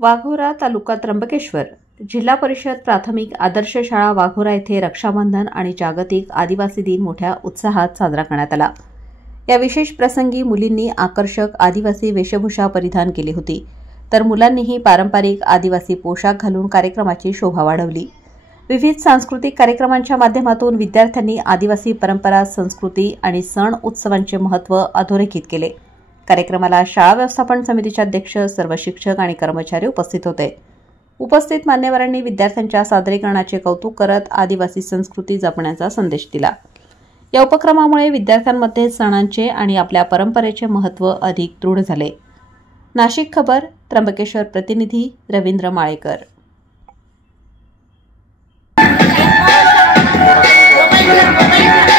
वाघोरा तालुका त्र्यंबकेश्वर जिल्हा परिषद प्राथमिक आदर्श शाळा वाघोरा येथे रक्षाबंधन आणि जागतिक आदिवासी दिन मोठ्या उत्साहात साजरा करण्यात आला। या विशेष प्रसंगी मुलींनी आकर्षक आदिवासी वेशभूषा परिधान केली होती, तर मुलांनीही पारंपरिक आदिवासी पोशाख घालून कार्यक्रमाची शोभा वाढवली। विविध सांस्कृतिक कार्यक्रमांच्या माध्यमातून विद्यार्थ्यांनी आदिवासी परंपरा, संस्कृती आणि सण उत्सवांचे महत्त्व अधोरेखित केले। कार्यक्रमाला शाळा व्यवस्थापन समितीचे अध्यक्ष, सर्व शिक्षक आणि कर्मचारी उपस्थित होते। उपस्थित मान्यवरांनी विद्यार्थ्यांच्या सादरीकरणाचे कौतुक करत आदिवासी संस्कृती जपण्याचा संदेश दिला। या उपक्रमामुळे विद्यार्थ्यांमध्ये सणांचे आणि आपल्या परंपरेचे महत्त्व अधिक दृढ झाले। नाशिक खबर त्र्यंबकेश्वर प्रतिनिधी रवींद्र माळेकर। मोबाईल